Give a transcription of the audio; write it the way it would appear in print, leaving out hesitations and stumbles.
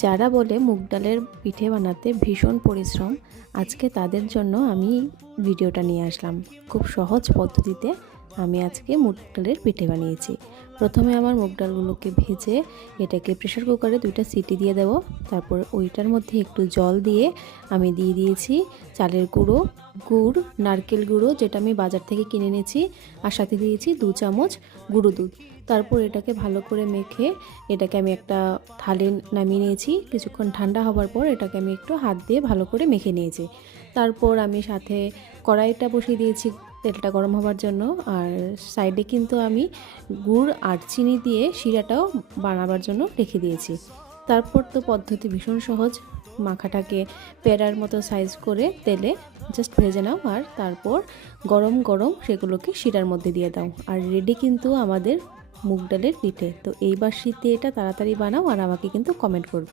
যারা বলে মুগ ডালের পিঠে বানাতে ভীষণ পরিশ্রম, আজকে তাদের জন্য আমি ভিডিওটা নিয়ে আসলাম। খুব সহজ পদ্ধতিতে আমি আজকে মুগ ডালের পিঠে বানিয়েছি। প্রথমে আমার মুগ ডালগুলোকে ভেজে এটাকে প্রেসার কুকারে 2টা সিটি দিয়ে দেব। তারপর ওইটার মধ্যে একটু জল দিয়ে আমি দিয়ে দিয়েছি চালের গুঁড়ো, গুড়, নারকেল গুঁড়ো যেটা আমি বাজার থেকে কিনে এনেছি, আর সাথে দিয়েছি 2 চামচ গুঁড়ো দুধ। তারপর এটাকে ভালো করে মেখে এটাকে আমি একটা থালে নামিয়ে নিয়েছি। কিছুক্ষণ ঠান্ডা হওয়ার পর এটাকে আমি একটু হাত দিয়ে ভালো করে মেখে নিয়েছি। তারপর আমি সাথে কড়াইটা বসিয়ে দিয়েছি তেলটা গরম হওয়ার জন্য, আর সাইডে কিন্তু আমি গুড় আর চিনি দিয়ে শিরাটাও বানাবার জন্য রেখে দিয়েছি। তারপর তো পদ্ধতি ভীষণ সহজ, মাখাটাকে পেড়ার মতো সাইজ করে তেলে জাস্ট ভেজে নাও, আর তারপর গরম গরম সেগুলোকে শিরার মধ্যে দিয়ে দাও, আর রেডি কিন্তু আমাদের মুগ ডালের পিঠে। তো এইবার শীতে এটা তাড়াতাড়ি বানাও আর আমাকে কিন্তু কমেন্ট করবে।